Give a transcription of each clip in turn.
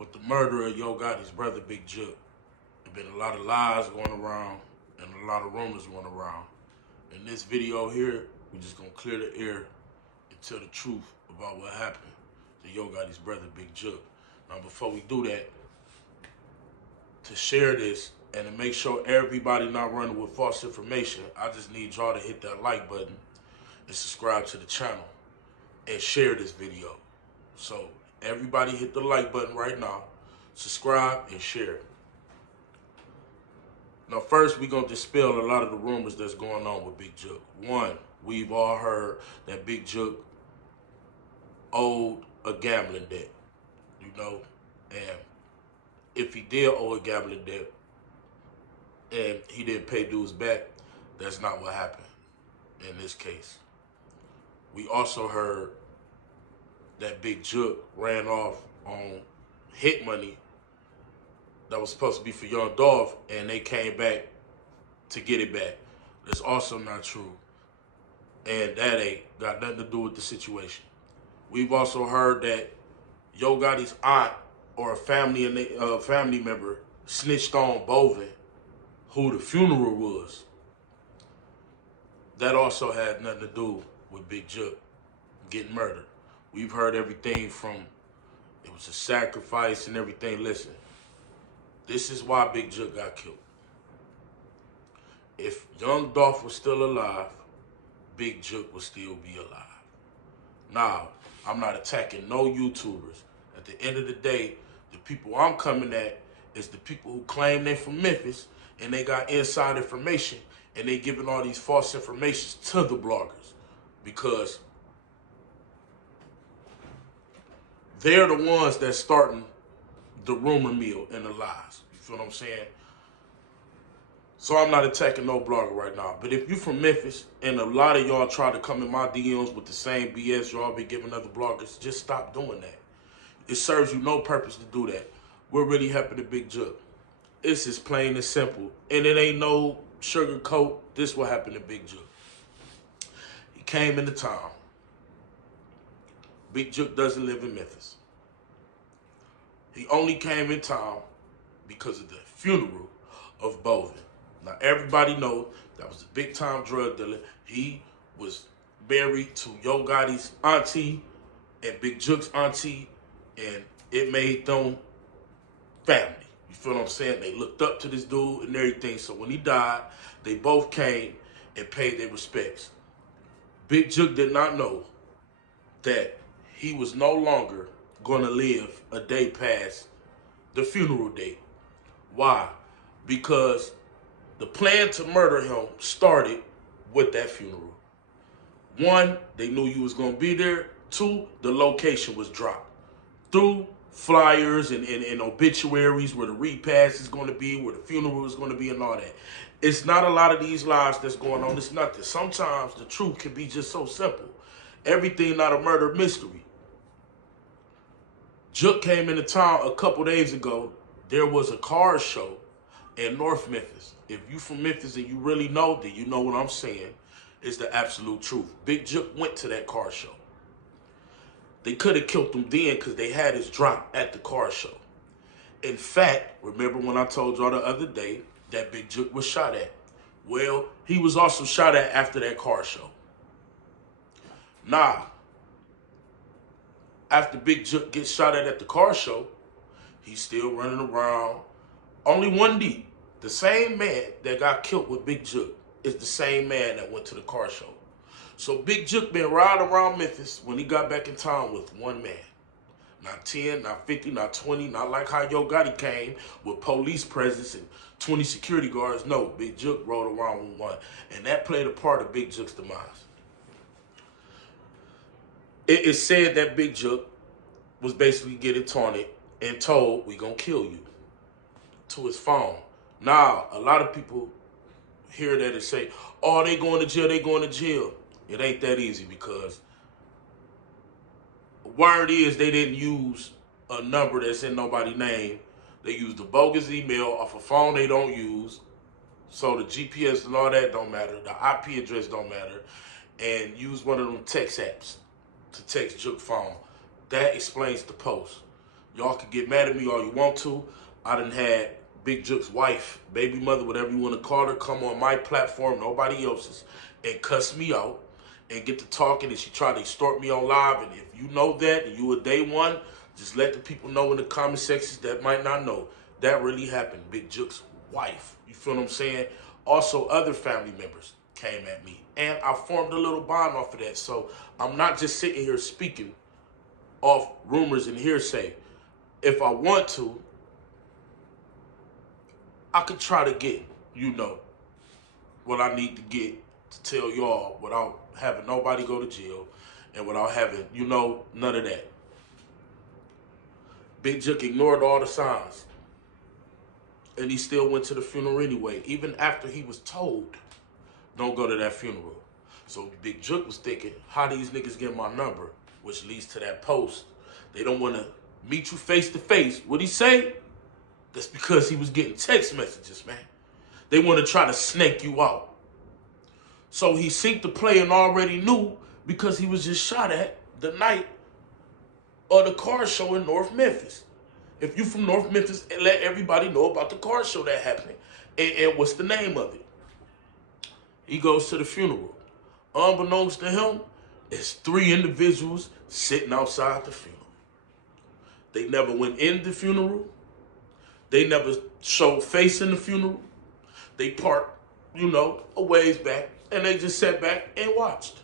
with the murder of Yo Gotti's brother, Big Jook. There's been a lot of lies going around and a lot of rumors going around. In this video here, we're just gonna clear the air and tell the truth about what happened to Yo Gotti's brother, Big Jook. Now, before we do that, to share this and to make sure everybody not running with false information, I just need y'all to hit that like button and subscribe to the channel and share this video. So everybody hit the like button right now, subscribe and share. Now first, we're going to dispel a lot of the rumors that's going on with Big Jook. One, we've all heard that Big Jook owed a gambling debt, and if he did owe a gambling debt and he didn't pay dues back, that's not what happened in this case. We also heard that Big Jook ran off on hit money that was supposed to be for young Dolph, and they came back to get it back. That's also not true, and that ain't got nothing to do with the situation. We've also heard that Yo Gotti's aunt or a family member snitched on Bovin, who the funeral was. That also had nothing to do with Big Jook getting murdered. We've heard everything from it was a sacrifice and everything. Listen, this is why Big Jook got killed. If young Dolph was still alive, Big Jook would still be alive. Now, I'm not attacking no YouTubers. At the end of the day, the people I'm coming at is the people who claim they're from Memphis and they got inside information and they giving all these false information to the bloggers because they're the ones that's starting the rumor mill and the lies. You feel what I'm saying? So I'm not attacking no blogger right now. But if you from Memphis and a lot of y'all try to come in my DMs with the same BS y'all be giving other bloggers, just stop doing that. It serves you no purpose to do that. We're really helping the Big Jook. It's as plain and simple. And it ain't no sugarcoat. This what happened to Big Jook. He came into town. Big Jook doesn't live in Memphis. He only came in town because of the funeral of Bovin. Now, everybody knows that was a big-time drug dealer. He was married to Yo Gotti's auntie and Big Jook's auntie, and it made them family. You feel what I'm saying? They looked up to this dude and everything. So when he died, they both came and paid their respects. Big Jook did not know that he was no longer going to live a day past the funeral date. Why? Because the plan to murder him started with that funeral. One, they knew you was going to be there. Two, the location was dropped through flyers and obituaries where the repast is going to be, where the funeral is going to be and all that. It's not a lot of these lies that's going on. It's nothing. Sometimes the truth can be just so simple. Everything not a murder mystery. Jook came into town a couple days ago. There was a car show in North Memphis. If you from Memphis and you really know, then you know what I'm saying. It's the absolute truth. Big Jook went to that car show. They could have killed him then because they had his drop at the car show. In fact, remember when I told y'all the other day that Big Jook was shot at? Well, he was also shot at after that car show. Nah. After Big Jook gets shot at the car show, he's still running around. Only one deep. The same man that got killed with Big Jook is the same man that went to the car show. So Big Jook been riding around Memphis when he got back in town with one man. Not 10, not 50, not 20, not like how Yo Gotti came with police presence and 20 security guards. No, Big Jook rode around with one. And that played a part of Big Jook's demise. It is said that Big Jook was basically getting taunted and told, "We gonna kill you," to his phone. Now, a lot of people hear that and say, "Oh, they going to jail, they going to jail." It ain't that easy because word is they didn't use a number that's in nobody's name. They used a bogus email off a phone they don't use. So the GPS and all that don't matter. The IP address don't matter. And use one of them text apps to text Jook phone. That explains the post. Y'all can get mad at me all you want to. I done had Big Jook's wife, baby mother, whatever you want to call her, come on my platform, nobody else's, and cuss me out and get to talking, and she tried to extort me on live. And if you know that and you a day one, just let the people know in the comment sections that might not know. That really happened. Big Jook's wife. You feel what I'm saying? Also, other family members came at me. And I formed a little bond off of that. So I'm not just sitting here speaking off rumors and hearsay. If I want to, I could try to get, what I need to get to tell y'all without having nobody go to jail and without having, none of that. Big Jook ignored all the signs. And he still went to the funeral anyway, even after he was told, don't go to that funeral. So Big Jook was thinking, how these niggas get my number? Which leads to that post. They don't want to meet you face to face. What'd he say? That's because he was getting text messages, man. They want to try to snake you out. So he synced the play and already knew because he was just shot at the night of the car show in North Memphis. If you from North Memphis, let everybody know about the car show that happening. And what's the name of it? He goes to the funeral. Unbeknownst to him, it's 3 individuals sitting outside the funeral. They never went in the funeral. They never showed face in the funeral. They parked, a ways back, and they just sat back and watched.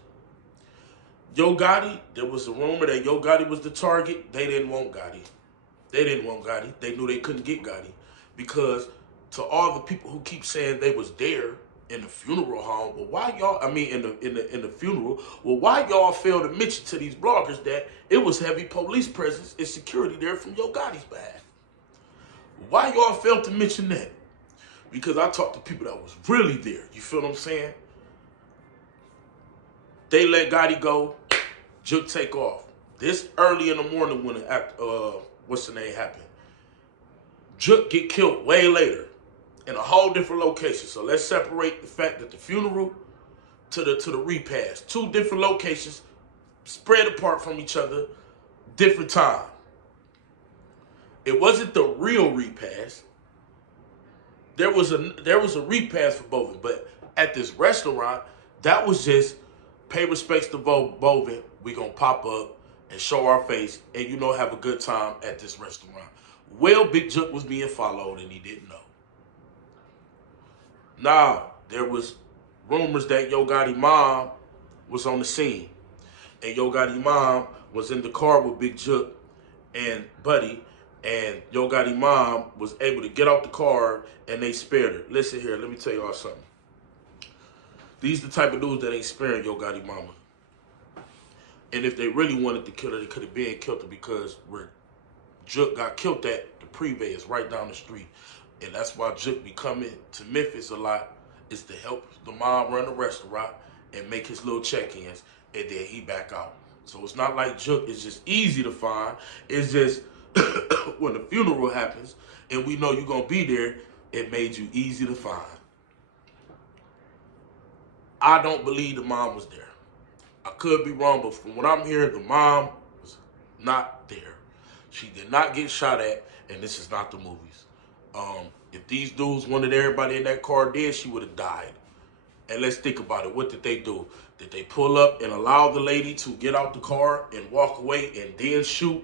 Yo Gotti, there was a rumor that Yo Gotti was the target. They didn't want Gotti. They knew they couldn't get Gotti because to all the people who keep saying they was there in the funeral home, well, why y'all? In the funeral. Well, why y'all fail to mention to these bloggers that it was heavy police presence and security there from Yo Gotti's behalf? Why y'all failed to mention that? Because I talked to people that was really there. You feel what I'm saying? They let Gotti go. Jook take off. This early in the morning when what's the name happened. Jook get killed way later in a whole different location. So let's separate the fact that the funeral to the repast. 2 different locations, spread apart from each other, different time. It wasn't the real repast. There was a repast for Bovin, but at this restaurant, that was just pay respects to Bovin. We gonna pop up and show our face and have a good time at this restaurant. Well, Big Jook was being followed and he didn't know. Now, there was rumors that Yo Gotti mom was on the scene. And Yo Gotti mom was in the car with Big Jook and Buddy. And Yo Gotti mom was able to get out the car and they spared her. Listen here, let me tell y'all something. These the type of dudes that ain't sparing Yo Gotti mama. And if they really wanted to kill her, they could have been killed her because where Jook got killed at, the Privé is right down the street. And that's why Jook be coming to Memphis a lot, is to help the mom run the restaurant and make his little check-ins, and then he back out. So it's not like Jook is just easy to find. It's just when the funeral happens and we know you're going to be there, it made you easy to find. I don't believe the mom was there. I could be wrong, but from what I'm hearing, the mom was not there. She did not get shot at, and this is not the movies. If these dudes wanted everybody in that car dead, she would have died. And let's think about it. What did they do? Did they pull up and allow the lady to get out the car and walk away and then shoot?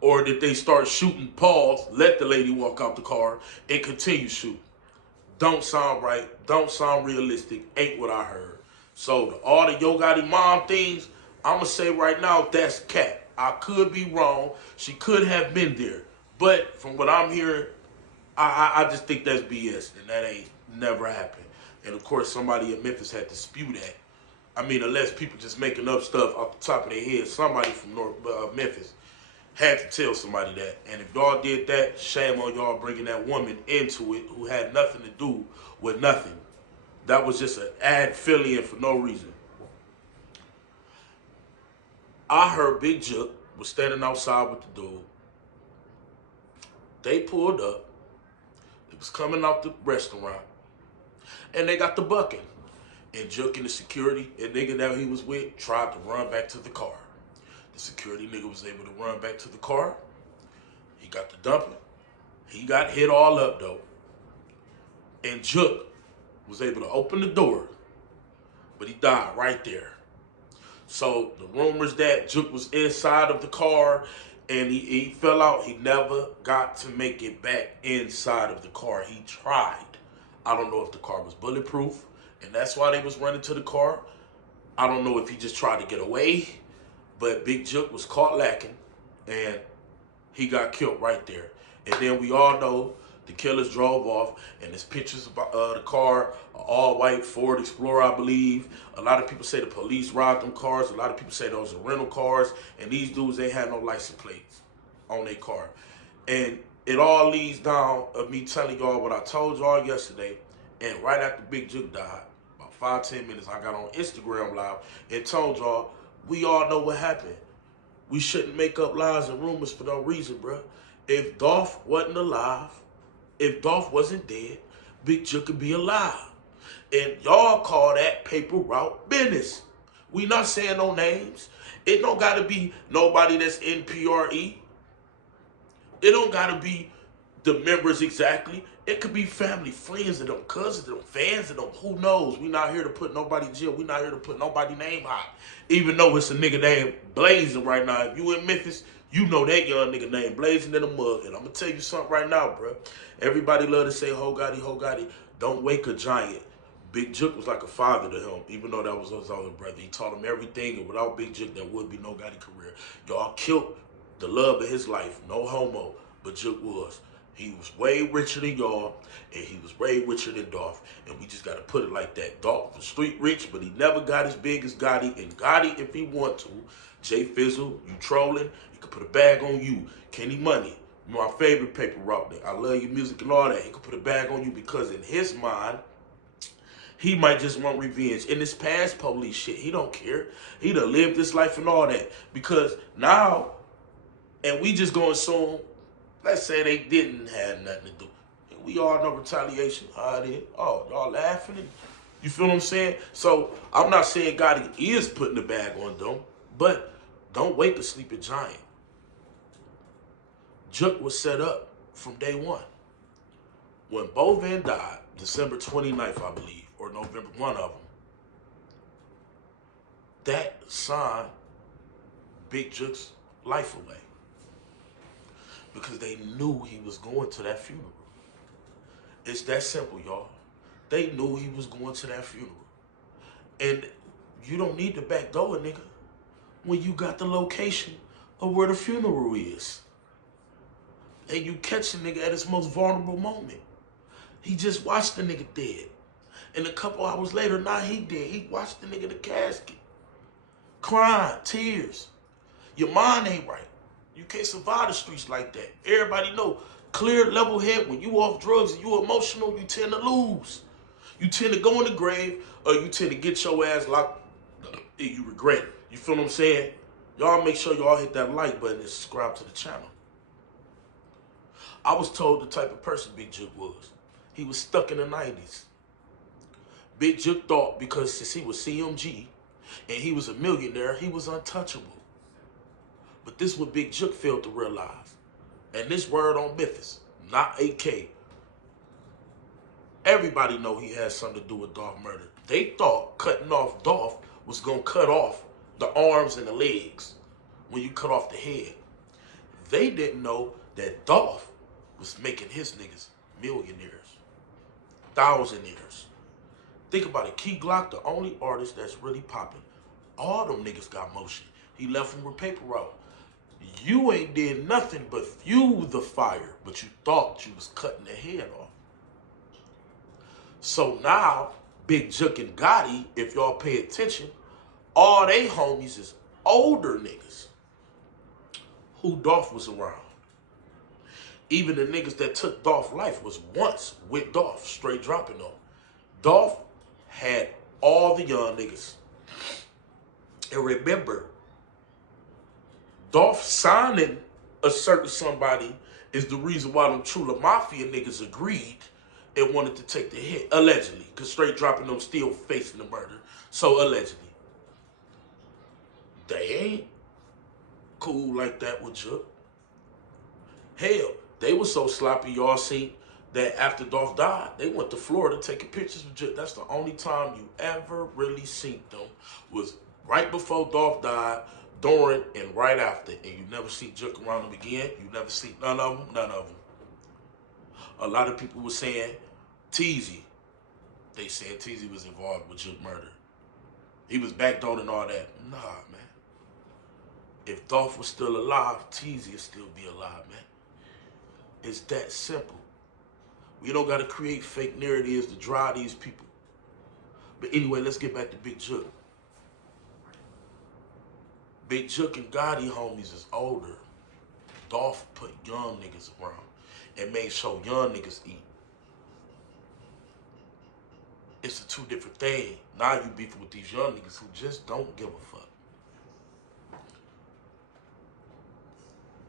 Or did they start shooting, pause, let the lady walk out the car, and continue shooting? Don't sound right. Don't sound realistic. Ain't what I heard. So all the Yo Gotti mom things, I'm going to say right now, that's cap. I could be wrong. She could have been there. But from what I'm hearing, I just think that's BS. And that ain't never happened. And of course, somebody in Memphis had to spew that. Unless people just making up stuff off the top of their head, somebody from Memphis had to tell somebody that. And if y'all did that, shame on y'all bringing that woman into it who had nothing to do with nothing. That was just an ad fill-in for no reason. I heard Big Jook was standing outside with the dude. They pulled up. It was coming out the restaurant. And they got the bucking. And Jook and the security and nigga that he was with tried to run back to the car. The security nigga was able to run back to the car. He got the dumping. He got hit all up, though. And Jook was able to open the door, but he died right there. So the rumors that Jook was inside of the car and he fell out, he never got to make it back inside of the car. He tried. I don't know if the car was bulletproof, and that's why they was running to the car. I don't know if he just tried to get away, but Big Jook was caught lacking, and he got killed right there. And then we all know the killers drove off, and there's pictures of the car, all-white Ford Explorer, I believe. A lot of people say the police robbed them cars. A lot of people say those are rental cars, and these dudes, they had no license plates on their car. And it all leads down of me telling y'all what I told y'all yesterday, and right after Big Jook died, about 5-10 minutes, I got on Instagram Live and told y'all, we all know what happened. We shouldn't make up lies and rumors for no reason, bro. If Dolph wasn't alive, if Dolph wasn't dead, Big Jook could be alive. And y'all call that paper route business. We not saying no names. It don't got to be nobody that's in PRE. It don't got to be the members exactly. It could be family, friends of them, cousins of them, fans of them. Who knows? We not here to put nobody in jail. We not here to put nobody name high. Even though it's a nigga named Blazing right now. If you in Memphis, you know that young nigga named Blazing in the mug. And I'm going to tell you something right now, bro. Everybody love to say, Ho Gotti, Ho Gotti. Don't wake a giant. Big Jook was like a father to him, even though that was his older brother. He taught him everything, and without Big Jook, there would be no Gotti career. Y'all killed the love of his life. No homo, but Jook was. He was way richer than y'all, and he was way richer than Dolph. And we just got to put it like that. Dolph was street rich, but he never got as big as Gotti. And Gotti, if he want to, Jay Fizzle, you trolling, he could put a bag on you. Kenny Money, my favorite paper route there. I love your music and all that. He could put a bag on you because in his mind, he might just want revenge. In this past police shit, he don't care. He done lived this life and all that. Because now, and we just gonna assume, let's say they didn't have nothing to do. And we all know retaliation. How it is. Oh, y'all laughing? You feel what I'm saying? So I'm not saying Gotti is putting the bag on them, but don't wake a sleeping giant. Jook was set up from day one. When Wasnt died, December 29th, I believe, or November, one of them, that signed Big Jook's life away. Because they knew he was going to that funeral. It's that simple, y'all. They knew he was going to that funeral. And you don't need to backdoor a nigga when you got the location of where the funeral is. And you catch the nigga at his most vulnerable moment. He just watched the nigga dead. And a couple hours later, now he dead. He watched the nigga in the casket. Crying, tears. Your mind ain't right. You can't survive the streets like that. Everybody know, clear, level head, when you off drugs and you emotional, you tend to lose. You tend to go in the grave, or you tend to get your ass locked and you regret it. You feel what I'm saying? Y'all make sure y'all hit that like button and subscribe to the channel. I was told the type of person Big Jook was. He was stuck in the 90s. Big Jook thought because since he was CMG and he was a millionaire, he was untouchable. But this is what Big Jook failed to realize. And this word on Memphis, not AK. Everybody know he has something to do with Dolph murder. They thought cutting off Dolph was going to cut off the arms and the legs when you cut off the head. They didn't know that Dolph was making his niggas millionaires, thousandaires. Think about it. Key Glock, the only artist that's really popping. All them niggas got motion. He left them with paper route. You ain't did nothing but fuel the fire, but you thought you was cutting the head off. So now, Big Jook and Gotti, if y'all pay attention, all they homies is older niggas who Dolph was around. Even the niggas that took Dolph's life was once with Dolph, straight dropping on. Dolph had all the young niggas. And remember, Dolph signing a certain somebody is the reason why them True Mafia niggas agreed and wanted to take the hit, allegedly, because straight dropping them still facing the murder. So allegedly. They ain't. cool like that with Jook. Hell, they were so sloppy, y'all seen that after Dolph died, they went to Florida taking pictures with Jook. That's the only time you ever really seen them was right before Dolph died, during, and right after. And you never see Jook around them again. You never see none of them, none of them. A lot of people were saying Teezy. They said Teezy was involved with Jook murder. He was backdoored and all that. Nah, man. If Dolph was still alive, Teezy would still be alive, man. It's that simple. We don't got to create fake narratives to drive these people. But anyway, let's get back to Big Jook. Big Jook and Gotti homies is older. Dolph put young niggas around and made sure young niggas eat. It's a two different thing. Now you beefing with these young niggas who just don't give a fuck.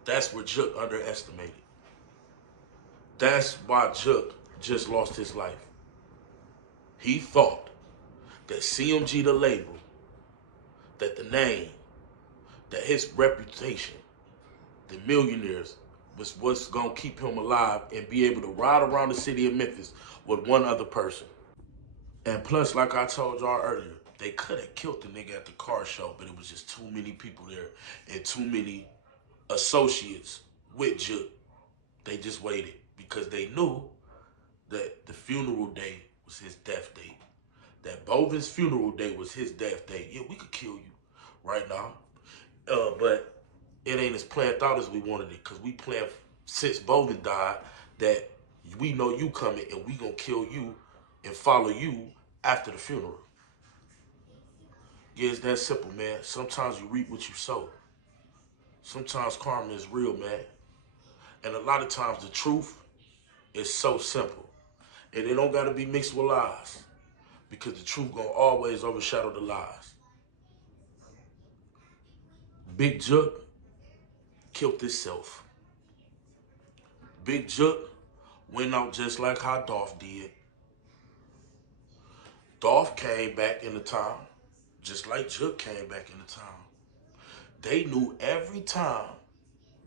That's where Jook underestimated. That's why Jook just lost his life. He thought that CMG, the label, that the name, that his reputation, the millionaires, was what's gonna keep him alive and be able to ride around the city of Memphis with one other person. And plus, like I told y'all earlier, they could have killed the nigga at the car show, but it was just too many people there and too many associates with Jook. They just waited because they knew that the funeral day was his death date. That Bovin's funeral day was his death date. Yeah, we could kill you right now. But it ain't as planned out as we wanted it, because we planned since Bovin died that we know you coming and we gonna kill you and follow you after the funeral. Yeah, it's that simple, man. Sometimes you reap what you sow. Sometimes karma is real, man. And a lot of times the truth is so simple. And it don't gotta be mixed with lies, because the truth gonna always overshadow the lies. Big Jook killed himself. Big Jook went out just like how Dolph did. Dolph came back into town just like Jook came back into town. They knew every time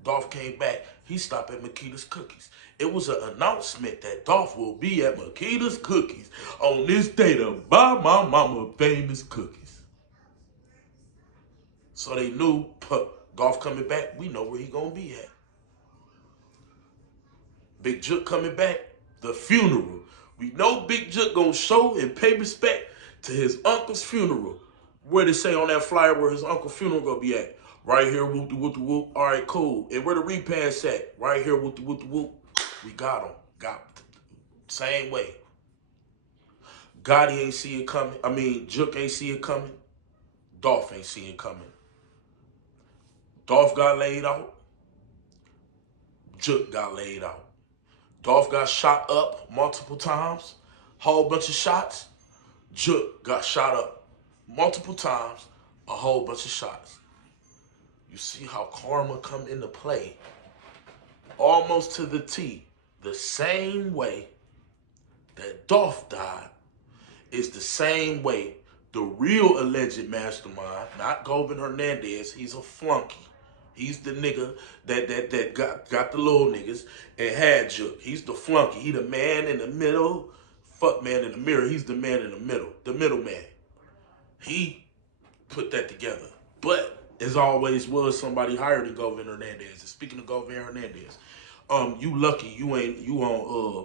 Dolph came back, he stopped at Makita's Cookies. It was an announcement that Dolph will be at Makita's Cookies on this day to buy my mama famous cookies. So they knew, Dolph coming back, we know where he gonna be at. Big Jook coming back, the funeral. We know Big Jook gonna show and pay respect to his uncle's funeral. Where they say on that flyer where his uncle's funeral gonna be at? Right here, whoop de whoop de whoop. All right, cool. And where the repass at? Right here, whoop de whoop de whoop. We got him. Got same way. Gotti ain't see it coming. I mean, Jook ain't see it coming. Dolph ain't see it coming. Dolph got laid out. Jook got laid out. Dolph got shot up multiple times. Whole bunch of shots. Jook got shot up multiple times. A whole bunch of shots. You see how karma come into play almost to the T. The same way that Dolph died is the same way the real alleged mastermind, not Govan Hernandez, he's a flunky. He's the nigga that got the little niggas and had Jook. He's the flunky. He the man in the middle. Fuck man in the mirror. He's the man in the middle. The middleman. He put that together. But as always was somebody higher than Govan Hernandez. And speaking of Govan Hernandez, you lucky you on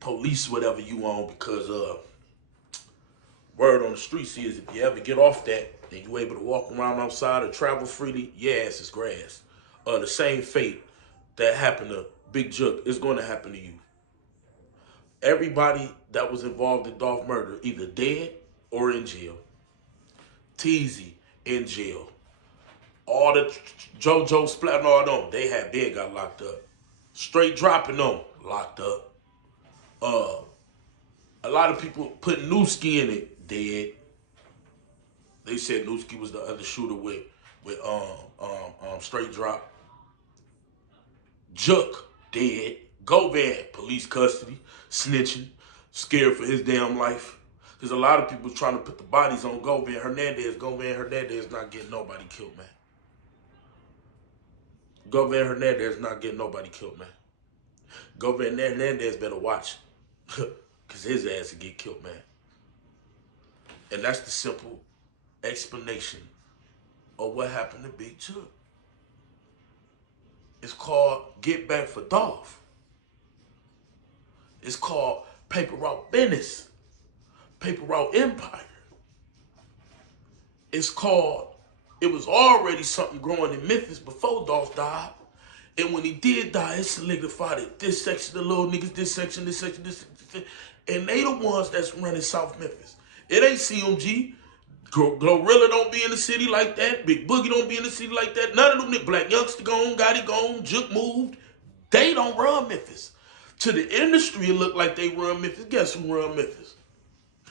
police whatever you on, because word on the streets is if you ever get off that and you able to walk around outside or travel freely, your ass is grass. The same fate that happened to Big Jook is going to happen to you. Everybody that was involved in Dolph murder either dead or in jail. Teezy in jail. All the JoJo Splat and all them, they had been got locked up. Straight dropping them, locked up. A lot of people put Newski in it, dead. They said Newski was the other shooter with straight drop. Jook, dead. Govan, police custody, snitching, scared for his damn life. Because a lot of people trying to put the bodies on Govan Hernandez. Govan Hernandez not getting nobody killed, man. Gotti Hernandez not getting nobody killed, man. Gotti Hernandez better watch. Because his ass will get killed, man. And that's the simple explanation of what happened to Big Jook. It's called Get Back for Dolph. It's called Paper Route Business. Paper Route Empire. It's called, it was already something growing in Memphis before Dolph died. And when he did die, it solidified it. This section, the little niggas, this section, this section, this section. And they the ones that's running South Memphis. It ain't CMG. Glorilla don't be in the city like that. Big Boogie don't be in the city like that. None of them, Black Youngster gone, Gotti gone, Jook moved. They don't run Memphis. To the industry, it look like they run Memphis. Guess who run Memphis?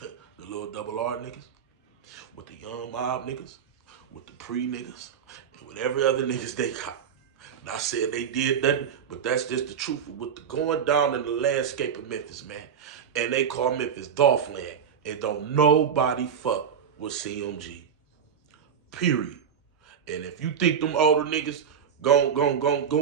The little double R niggas, with the young mob niggas, with the pre niggas, and with every other niggas they got. Not saying they did nothing, but that's just the truth of what's going down in the landscape of Memphis, man. And they call Memphis Dolph Land. And don't nobody fuck with CMG. Period. And if you think them older niggas go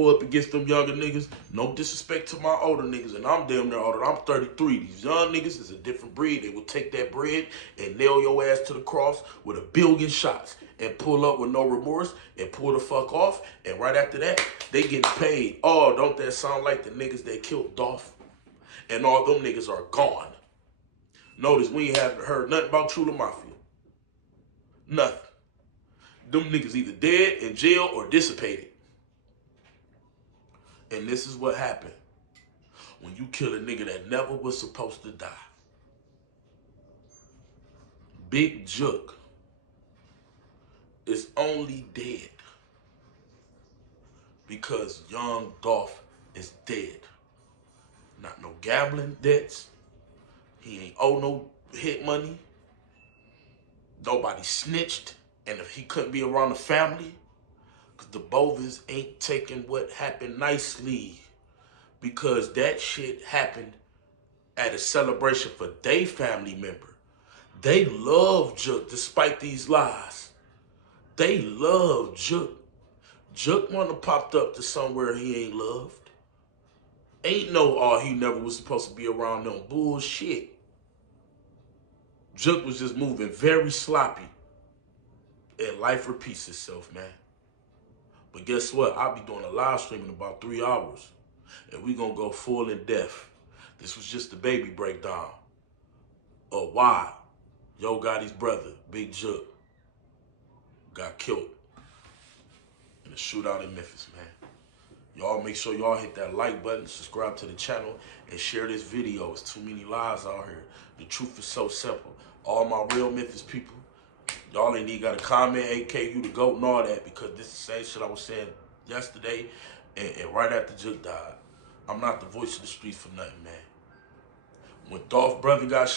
up against them younger niggas, no disrespect to my older niggas, and I'm damn near older. I'm 33. These young niggas is a different breed. They will take that bread and nail your ass to the cross with 1 billion shots and pull up with no remorse and pull the fuck off. And right after that, they get paid. Oh, don't that sound like the niggas that killed Dolph? And all them niggas are gone. Notice we ain't haven't heard nothing about True Mafia. Nothing. Them niggas either dead, in jail, or dissipated. And this is what happened when you kill a nigga that never was supposed to die. Big Jook is only dead because young Dolph is dead. Not no gambling debts. He ain't owe no hit money. Nobody snitched. And if he couldn't be around the family, because the Bovins ain't taking what happened nicely, because that shit happened at a celebration for their family member. They love Jook despite these lies. They love Jook. Jook wanna popped up to somewhere he ain't loved. Ain't no, oh, he never was supposed to be around them bullshit. Jook was just moving very sloppy. And life repeats itself, man. But guess what? I'll be doing a live stream in about 3 hours. And we gonna go full in depth. This was just the baby breakdown of why Yo Gotti's brother, Big Jook, got killed in a shootout in Memphis, man. Y'all make sure y'all hit that like button, subscribe to the channel, and share this video. It's too many lies out here. The truth is so simple. All my real Memphis people, y'all ain't even got to comment, AKU the GOAT and all that, because this is the same shit I was saying yesterday and right after Jook died. I'm not the voice of the streets for nothing, man. When Dolph got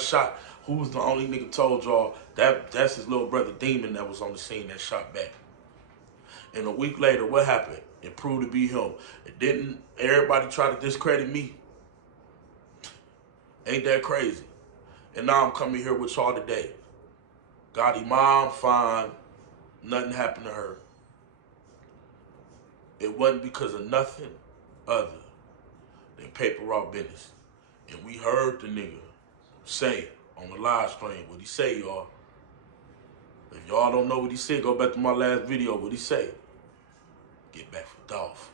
shot, who was the only nigga told y'all that's his little brother Demon that was on the scene that shot back? And a week later, what happened? It proved to be him. It didn't everybody try to discredit me? Ain't that crazy? And now I'm coming here with y'all today. Gotti mom fine, nothing happened to her. It wasn't because of nothing other than paper route business. And we heard the nigga say on the live stream what he say, y'all. If y'all don't know what he said, go back to my last video. What he say? Get back for Dolph.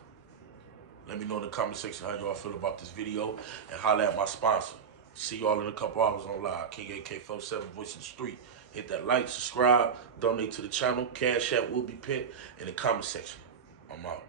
Let me know in the comment section how y'all feel about this video, and holla at my sponsor. See y'all in a couple hours on live. King AK47, Voice of the Street. Hit that like, subscribe, donate to the channel. Cash App will be pinned in the comment section. I'm out.